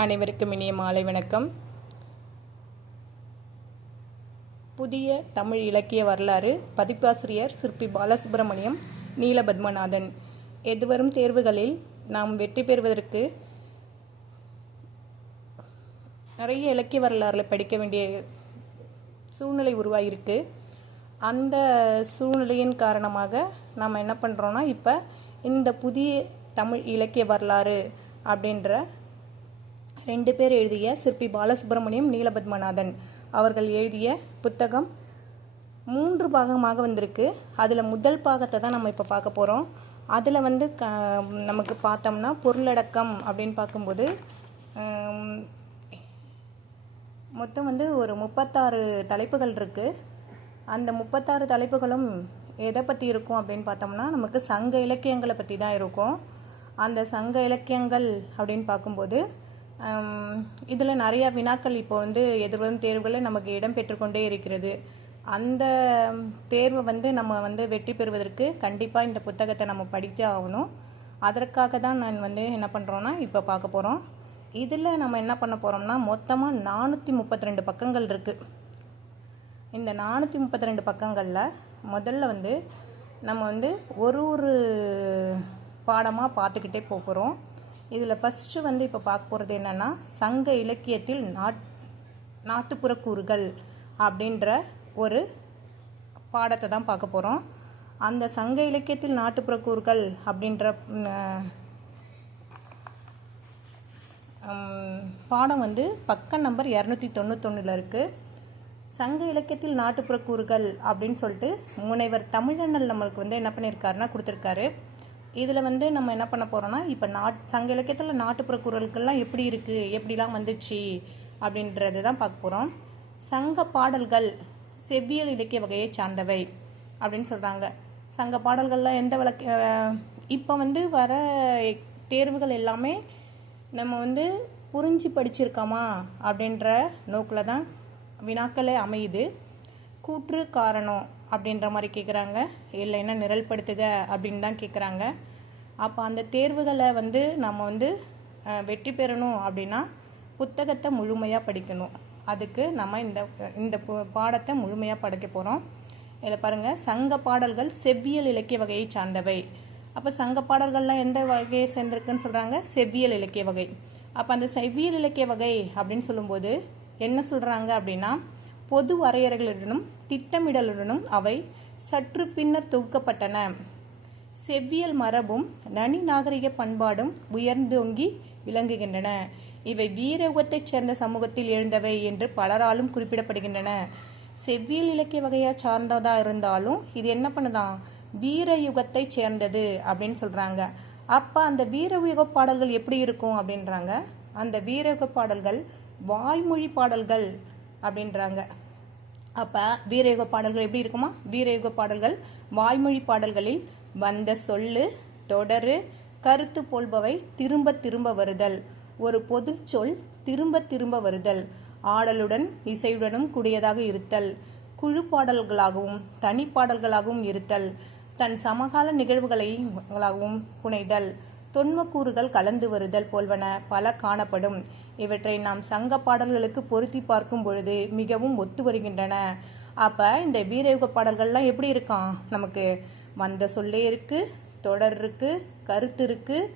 அனைவருக்கும் இனிய மாலை வணக்கம். புதிய தமிழ் இலக்கிய வரலாறு பதிப்பாசிரியர் சிற்பி பாலசுப்ரமணியம் நீலபத்மநாதன். எதிர்வரும் தேர்வுகளில் நாம் வெற்றி பெறுவதற்கு நிறைய இலக்கிய வரலாறுகளை படிக்க வேண்டிய சூழ்நிலை உருவாகியிருக்கு. அந்த சூழ்நிலையின் காரணமாக நாம் என்ன பண்ணுறோன்னா, இப்போ இந்த புதிய தமிழ் இலக்கிய வரலாறு அப்படின்ற 2 பேர் எழுதிய சிற்பி பாலசுப்ரமணியம் நீலபத்மநாதன் அவர்கள் எழுதிய புத்தகம் 3 பாகமாக வந்திருக்கு. அதில் முதல் பாகத்தை தான் நம்ம இப்போ பார்க்க போகிறோம். அதில் நமக்கு பார்த்தோம்னா பொருளடக்கம் அப்படின்னு பார்க்கும்போது மொத்தம் ஒரு 36 தலைப்புகள் இருக்குது. அந்த 36 தலைப்புகளும் எதை பற்றி இருக்கும் அப்படின்னு பார்த்தோம்னா, நமக்கு சங்க இலக்கியங்களை பற்றி தான் இருக்கும். அந்த சங்க இலக்கியங்கள் அப்படின்னு பார்க்கும்போது இதில் நிறையா வினாக்கள் இப்போ எதிர்வரும் தேர்வுகளில் நமக்கு இடம் பெற்றுக்கொண்டே இருக்கிறது. அந்த தேர்வை நம்ம வெற்றி பெறுவதற்கு கண்டிப்பாக இந்த புத்தகத்தை நம்ம படித்தே ஆகணும். அதற்காக தான் நான் என்ன பண்ணுறோன்னா இப்போ பார்க்க போகிறோம். இதில் நம்ம என்ன பண்ண போகிறோம்னா, மொத்தமாக 432 பக்கங்கள் இருக்குது. இந்த 432 பக்கங்களில் முதல்ல நம்ம ஒரு பாடமாக பார்த்துக்கிட்டே போகிறோம். இதில் ஃபஸ்ட்டு இப்போ பார்க்க போகிறது என்னென்னா, சங்க இலக்கியத்தில் நாட்டுப்புற கூறுகள் அப்படின்ற ஒரு பாடத்தை தான் பார்க்க போகிறோம். அந்த சங்க இலக்கியத்தில் நாட்டுப்புற கூறுகள் அப்படின்ற பாடம் பக்கம் நம்பர் 291 இருக்குது. சங்க இலக்கியத்தில் நாட்டுப்புற கூறுகள் அப்படின்னு சொல்லிட்டு முனைவர் தமிழண்ணல் நம்மளுக்கு என்ன பண்ணியிருக்காருன்னா கொடுத்துருக்காரு. இதில் நம்ம என்ன பண்ண போகிறோன்னா, இப்போ சங்க இலக்கியத்தில் நாட்டுப்புற கூறுகள்லாம் எப்படி இருக்குது, எப்படிலாம் வந்துச்சு அப்படின்றது தான் பார்க்க போகிறோம். சங்க பாடல்கள் செவ்வியல் இலக்கிய வகையை சார்ந்தவை அப்படின்னு சொல்கிறாங்க. சங்க பாடல்கள்லாம் எந்த இப்போ வர தேர்வுகள் எல்லாமே நம்ம புரிஞ்சு படிச்சிருக்கோமா அப்படின்ற நோக்கில் தான் வினாக்களே அமையுது. கூற்று காரணம் அப்படின்ற மாதிரி கேட்குறாங்க, இல்லைன்னா நிரல்படுத்துக அப்படின்னு தான் கேட்குறாங்க. அப்போ அந்த தேர்வுகளை நம்ம வெற்றி பெறணும் அப்படின்னா புத்தகத்தை முழுமையாக படிக்கணும். அதுக்கு நம்ம இந்த பாடத்தை முழுமையாக படிக்க போகிறோம். இதில் பாருங்கள், சங்க பாடல்கள் செவ்வியல் இலக்கிய வகையை சார்ந்தவை. அப்போ சங்க பாடல்கள்லாம் எந்த வகையை சேர்ந்திருக்குன்னு சொல்கிறாங்க? செவ்வியல் இலக்கிய வகை. அப்போ அந்த செவ்வியல் இலக்கிய வகை அப்படின்னு சொல்லும்போது என்ன சொல்கிறாங்க அப்படின்னா, பொது வரையறைகளுடனும் திட்டமிடலுடனும் அவை சற்று பின்னர் தொகுக்கப்பட்டன. செவ்வியல் மரபும் நனி நாகரிக பண்பாடும் உயர்ந்தோங்கி விளங்குகின்றன. இவை வீரயுகத்தைச் சேர்ந்த சமூகத்தில் எழுந்தவை என்று பலராலும் குறிப்பிடப்படுகின்றன. செவ்வியல் இலக்கிய வகையாக சார்ந்ததாக இருந்தாலும் இது என்ன பண்ணுதான், வீரயுகத்தை சேர்ந்தது அப்படின்னு சொல்கிறாங்க. அப்போ அந்த வீரயுக பாடல்கள் எப்படி இருக்கும் அப்படின்றாங்க. அந்த வீரயுக பாடல்கள் வாய்மொழி பாடல்கள் அப்படின்றாங்க. அப்போ வீரயுக பாடல்கள் எப்படி இருக்குமா? வீரயுக பாடல்கள் வாய்மொழி பாடல்களில் வந்த சொல்லு, தொடரு, கருத்து போல்பவை திரும்ப திரும்ப வருதல், ஒரு பொது சொல் திரும்ப திரும்ப வருதல், ஆடலுடன் இசையுடனும் கூடியதாக இருத்தல், குழு பாடல்களாகவும் தனி பாடல்களாகவும் இருத்தல், தன் சமகால நிகழ்வுகளாகவும் புனைதல், தொன்மக்கூறுகள் கலந்து வருதல் போல்வன பல காணப்படும். இவற்றை நாம் சங்க பாடல்களுக்கு பொருத்தி பார்க்கும் பொழுது மிகவும் ஒத்து வருகின்றன. அப்போ இந்த வீரயுக பாடல்கள்லாம் எப்படி இருக்கான், நமக்கு வந்த சொல்லே இருக்குது, தொடர் இருக்குது, கருத்து இருக்குது,